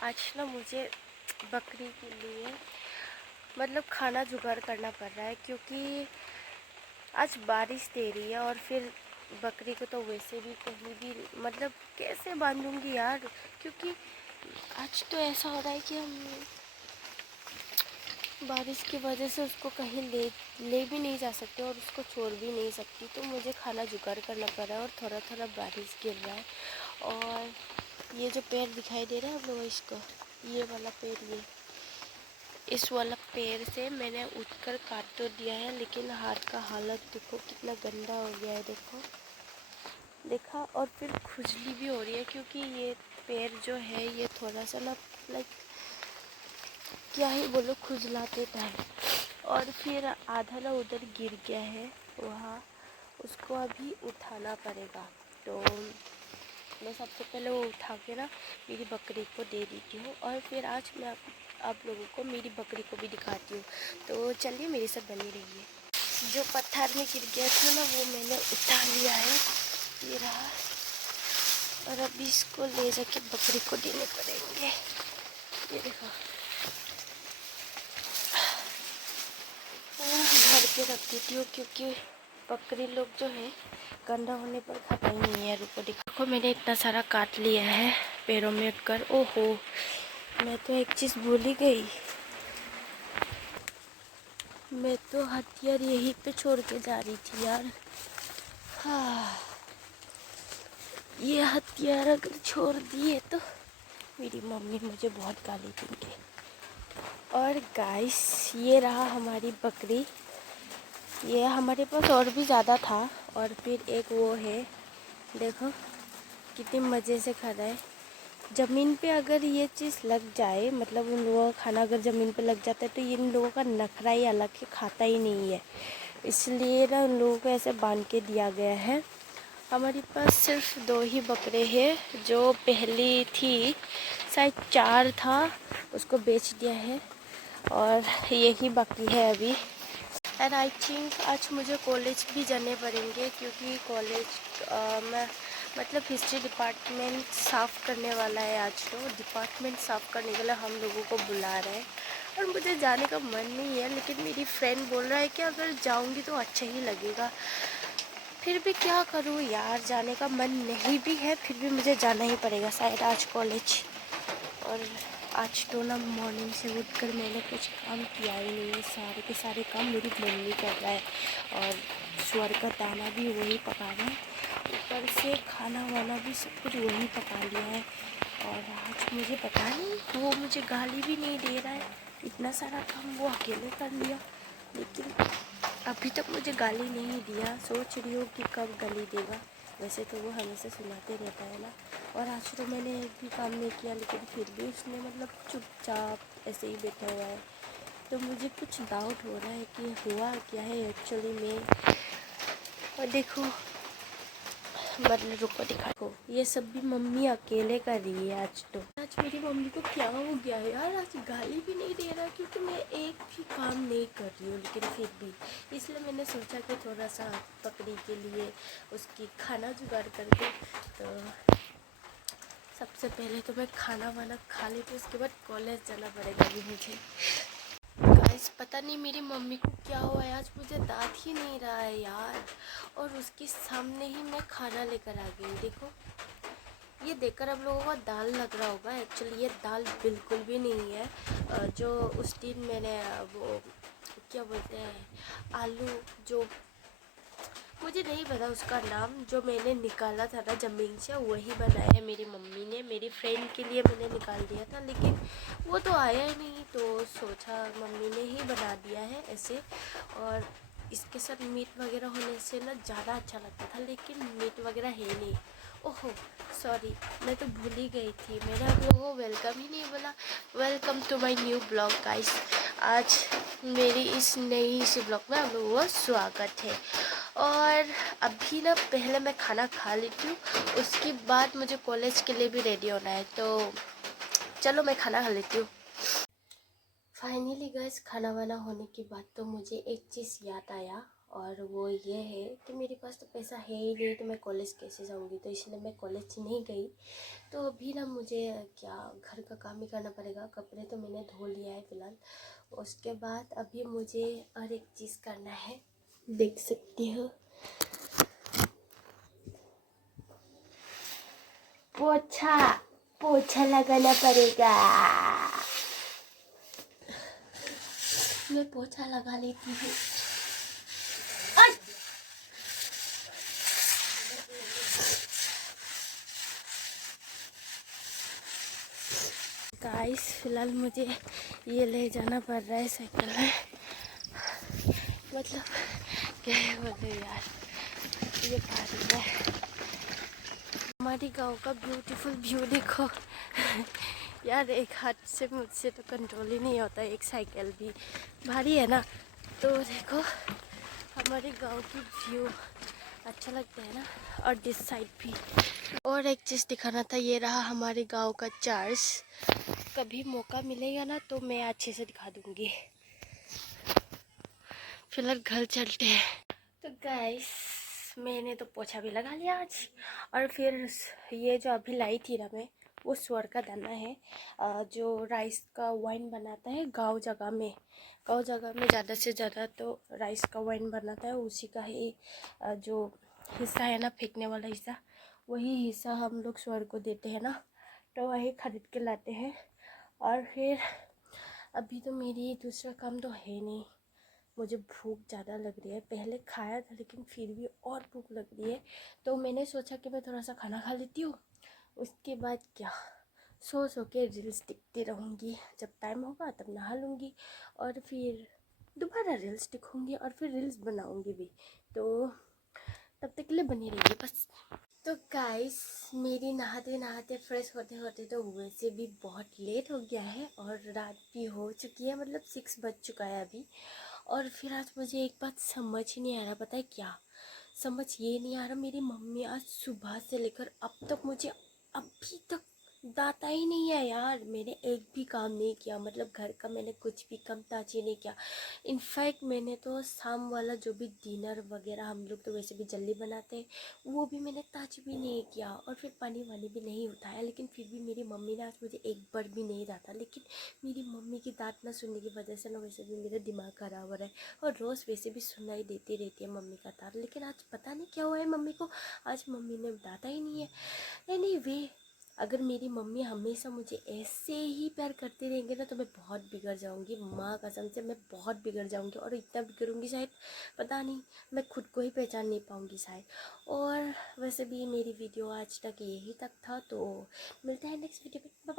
आज ना मुझे बकरी के लिए मतलब खाना जुगाड़ करना पड़ रहा है, क्योंकि आज बारिश दे रही है और फिर बकरी को तो वैसे भी कहीं भी मतलब कैसे बांधूंगी यार, क्योंकि आज तो ऐसा हो रहा है कि हम बारिश की वजह से उसको कहीं ले भी नहीं जा सकते और उसको छोड़ भी नहीं सकती। तो मुझे खाना जुगाड़ करना पड़ रहा है और थोड़ा थोड़ा बारिश गिर रहा है। और ये जो पेड़ दिखाई दे रहा है आप लोगों, इसको ये वाला पेड़, ये इस वाला पेड़ से मैंने उठकर काट तो दिया है, लेकिन हाथ का हालत देखो कितना गंदा हो गया है। देखो, देखा। और फिर खुजली भी हो रही है, क्योंकि ये पेड़ जो है ये थोड़ा सा ना लाइक क्या ही बोलो, खुजलाते टाइम। और फिर आधा ना उधर गिर गया है वहाँ, उसको अभी उठाना पड़ेगा। तो मैं सबसे पहले वो उठा के ना मेरी बकरी को दे देती हूँ, और फिर आज मैं आप लोगों को मेरी बकरी को भी दिखाती हूँ। तो चलिए मेरे साथ बनी रहिए। जो पत्थर में गिर गया था ना वो मैंने उठा लिया है, ये रहा। और अभी इसको ले जाके बकरी को देने पड़ेंगे। ये देखो, भर के रख देती हूँ, क्योंकि बकरी लोग जो है गंदा होने पर खाता ही नहीं है। रुको देखो, मैंने इतना सारा काट लिया है पैरों में उठकर। ओहो, मैं तो एक चीज़ भूल ही गई, मैं तो हथियार यहीं पे छोड़ के जा रही थी यार। हाँ, ये हथियार अगर छोड़ दिए तो मेरी मम्मी मुझे बहुत गाली देंगे। और गाइस, ये रहा हमारी बकरी। ये हमारे पास और भी ज़्यादा था, और फिर एक वो है, देखो कितने मज़े से खा रहा है। ज़मीन पे अगर ये चीज़ लग जाए, मतलब उन लोगों का खाना अगर ज़मीन पे लग जाता है तो इन लोगों का नखरा ही अलग है, खाता ही नहीं है। इसलिए ना उन लोगों को ऐसे बांध के दिया गया है। हमारे पास सिर्फ 2 ही बकरे हैं। जो पहली थी शायद 4 था, उसको बेच दिया है, और यही बाकी है अभी। एंड आई थिंक आज मुझे कॉलेज भी जाने पड़ेंगे, क्योंकि कॉलेज में मतलब हिस्ट्री डिपार्टमेंट साफ़ करने वाला है। आज तो डिपार्टमेंट साफ़ करने के लिए हम लोगों को बुला रहे हैं, और मुझे जाने का मन नहीं है, लेकिन मेरी फ्रेंड बोल रहा है कि अगर जाऊंगी तो अच्छा ही लगेगा। फिर भी क्या करूँ यार, जाने का मन नहीं भी है, फिर भी मुझे जाना ही पड़ेगा शायद आज कॉलेज। और आज तो ना मॉर्निंग से उठकर मैंने कुछ काम किया ही नहीं है, सारे के सारे काम मेरी मम्मी कर रहा है, और सुअर का दाना भी वही पका रहा है, ऊपर से खाना वाना भी सब कुछ वही पका लिया है। और आज मुझे पता नहीं, वो मुझे गाली भी नहीं दे रहा है, इतना सारा काम वो अकेले कर लिया, लेकिन अभी तक मुझे गाली नहीं दिया। सोच रही हूँ कि कब गाली देगा, वैसे तो वो हमेशा सुनाते रहता है ना। और आज तो मैंने एक भी काम नहीं किया, लेकिन फिर भी उसने मतलब चुपचाप ऐसे ही बैठा हुआ है। तो मुझे कुछ डाउट हो रहा है कि हुआ क्या है एक्चुअली में। और देखो, मतलब रुको दिखाओ, ये सब भी मम्मी अकेले कर रही है आज तो। आज मेरी मम्मी को क्या हो गया है यार, आज गाली भी नहीं दे रहा, क्योंकि मैं एक भी काम नहीं कर रही हूँ, लेकिन फिर भी इसलिए मैंने सोचा कि थोड़ा सा बकरी के लिए उसकी खाना जुगाड़ कर दूँ। तो सबसे पहले तो मैं खाना वाना खा लेती हूँ, उसके बाद कॉलेज जाना पड़ेगा अभी मुझे। गाइस, पता नहीं मेरी मम्मी को क्या हुआ है, आज मुझे दांत ही नहीं रहा है यार, और उसके सामने ही मैं खाना लेकर आ गई। देखो, ये देखकर आप लोगों को दाल लग रहा होगा, एक्चुअली ये दाल बिल्कुल भी नहीं है। जो उस दिन मैंने वो क्या बोलते हैं, आलू, जो मुझे नहीं पता उसका नाम, जो मैंने निकाला था ना ज़मीन से, वही बनाया है मेरी मम्मी ने। मेरी फ्रेंड के लिए मैंने निकाल दिया था, लेकिन वो तो आया ही नहीं, तो सोचा मम्मी ने ही बना दिया है ऐसे। और इसके साथ मीट वगैरह होने से ना ज़्यादा अच्छा लगता था, लेकिन मीट वगैरह है नहीं। ओहो सॉरी, मैं तो भूल ही गई थी, मैंने आप लोगों को वेलकम ही नहीं बोला। Welcome to my new blog guys. आज मेरी इस नई सी ब्लॉग में आप लोगों का स्वागत है। और अभी ना पहले मैं खाना खा लेती हूँ, उसके बाद मुझे कॉलेज के लिए भी रेडी होना है, तो चलो मैं खाना खा लेती हूँ। फाइनली गाइस, खाना वाना होने के बाद तो मुझे एक चीज़ याद आया, और वो ये है कि मेरे पास तो पैसा है ही नहीं, तो मैं कॉलेज कैसे जाऊँगी, तो इसलिए मैं कॉलेज नहीं गई। तो अभी ना मुझे क्या घर का काम ही करना पड़ेगा। कपड़े तो मैंने धो लिया है फ़िलहाल। उसके बाद अभी मुझे और एक चीज़ करना है, देख सकती हो, पोछा पोछा लगाना पड़ेगा। मैं पोछा लगा लेती हूँ। गाइस फिलहाल मुझे ये ले जाना पड़ रहा है साइकिल में, मतलब क्या बोले यार, ये भारी है। हमारी गांव का ब्यूटीफुल व्यू देखो। यार एक हाथ से मुझसे तो कंट्रोल ही नहीं होता, एक साइकिल भी भारी है ना। तो देखो हमारे गांव की व्यू अच्छा लगता है ना, और दिस साइड भी। और एक चीज़ दिखाना था, ये रहा हमारे गांव का चर्च। कभी मौका मिलेगा ना तो मैं अच्छे से दिखा दूंगी। फिलहाल घर चलते हैं। तो गाइस मैंने तो पोछा भी लगा लिया आज। और फिर ये जो अभी लाई थी ना मैं, वो स्वर का दाना है, जो राइस का वाइन बनाता है गांव जगह में। गांव जगह में ज़्यादा से ज़्यादा तो राइस का वाइन बनाता है, उसी का ही जो हिस्सा है ना, फेंकने वाला हिस्सा, वही हिस्सा हम लोग स्वर को देते हैं ना, तो वही खरीद के लाते हैं। और फिर अभी तो मेरी दूसरा काम तो है नहीं, मुझे भूख ज़्यादा लग रही है। पहले खाया था लेकिन फिर भी और भूख लग रही है, तो मैंने सोचा कि मैं थोड़ा सा खाना खा लेती हूँ। उसके बाद क्या, सो के रील्स देखती रहूँगी, जब टाइम होगा तब नहा लूँगी और फिर दोबारा रील्स देखूँगी और फिर रील्स बनाऊँगी भी। तो तब तक के लिए बनी रहिए बस। तो गाइस मेरी नहाते नहाते फ्रेश होते होते तो वैसे भी बहुत लेट हो गया है और रात भी हो चुकी है, मतलब 6 बज चुका है अभी। और फिर आज मुझे एक बात समझ ही नहीं आ रहा, पता है क्या समझ ये नहीं आ रहा, मेरी मम्मी आज सुबह से लेकर अब तक मुझे अभी तक दाता ही नहीं है यार। मैंने एक भी काम नहीं किया, मतलब घर का मैंने कुछ भी काम ताज ही नहीं किया। इनफैक्ट मैंने तो शाम वाला जो भी डिनर वगैरह, हम लोग तो वैसे भी जल्दी बनाते हैं, वो भी मैंने टच भी नहीं किया। और फिर पानी वानी भी नहीं उठाया, लेकिन फिर भी मेरी मम्मी ने आज मुझे एक बार भी नहीं डांटा। लेकिन मेरी मम्मी की डांट ना सुनने की वजह से ना वैसे भी मेरा दिमाग ख़राब हो रहा है, और रोज़ वैसे भी सुनाई देती रहती है मम्मी का डांट, लेकिन आज पता नहीं क्या हुआ है मम्मी को, आज मम्मी ने डांटा ही नहीं है। एनीवे, अगर मेरी मम्मी हमेशा मुझे ऐसे ही प्यार करती रहेंगे ना तो मैं बहुत बिगड़ जाऊंगी, माँ कसम से मैं बहुत बिगड़ जाऊंगी। और इतना बिगड़ूंगी शायद पता नहीं, मैं खुद को ही पहचान नहीं पाऊंगी शायद। और वैसे भी मेरी वीडियो आज तक यही तक था, तो मिलता है नेक्स्ट वीडियो में। बाय।